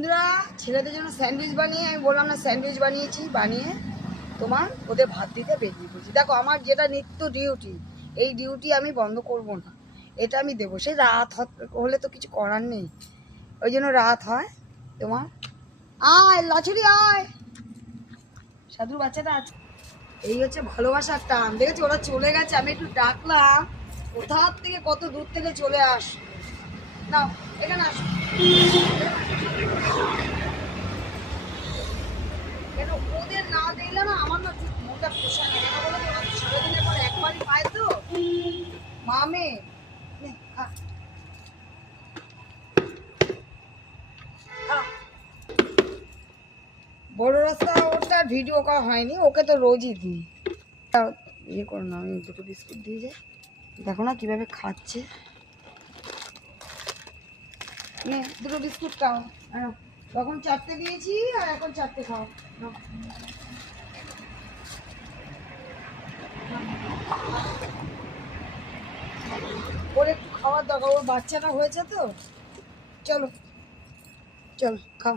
বন্ধুরা, ছেলেদের জন্য স্যান্ডউইচ বানিয়ে আমি বললাম না, স্যান্ডউইচ বানিয়েছি, বানিয়ে তোমার ওদের ভাত দিতে বেরিয়ে পড়ছি। দেখো আমার যেটা নিত্য ডিউটি, এই ডিউটি আমি বন্ধ করব না, এটা আমি দেবো। সেই রাত হলে তো কিছু করার নেই, ওই জন্য রাত হয় তোমার। আয় লাচুরি আয়, সাধুর বাচ্চাটা আছে। এই হচ্ছে ভালোবাসার টান, দেখেছি ওরা চলে গেছে, আমি একটু ডাকলাম, কোথার থেকে কত দূর থেকে চলে আস। নাও এখানে আসো, কেন ওদের না দেখলে না আমার না ঠিক মনটা পোষায় না। কেন বলো তো, ওরা তো সারাদিনের পর একবারই পায় তো মামে। নে, খা, খা। বড় রাস্তা ওটা ভিডিও করা হয়নি, ওকে তো রোজই দিই। ইয়ে করো না, আমি দুটো বিস্কুট দিয়ে যাই। দেখো না কিভাবে খাচ্ছে। নে দুটো বিস্কুট খাও। তখন 4টে দিয়েছি আর এখন 4টে খাও। নাও। ওর একটু খাওয়ার দরকার, ওর বাচ্চাটা হয়েছে তো। চলো চলো খাও।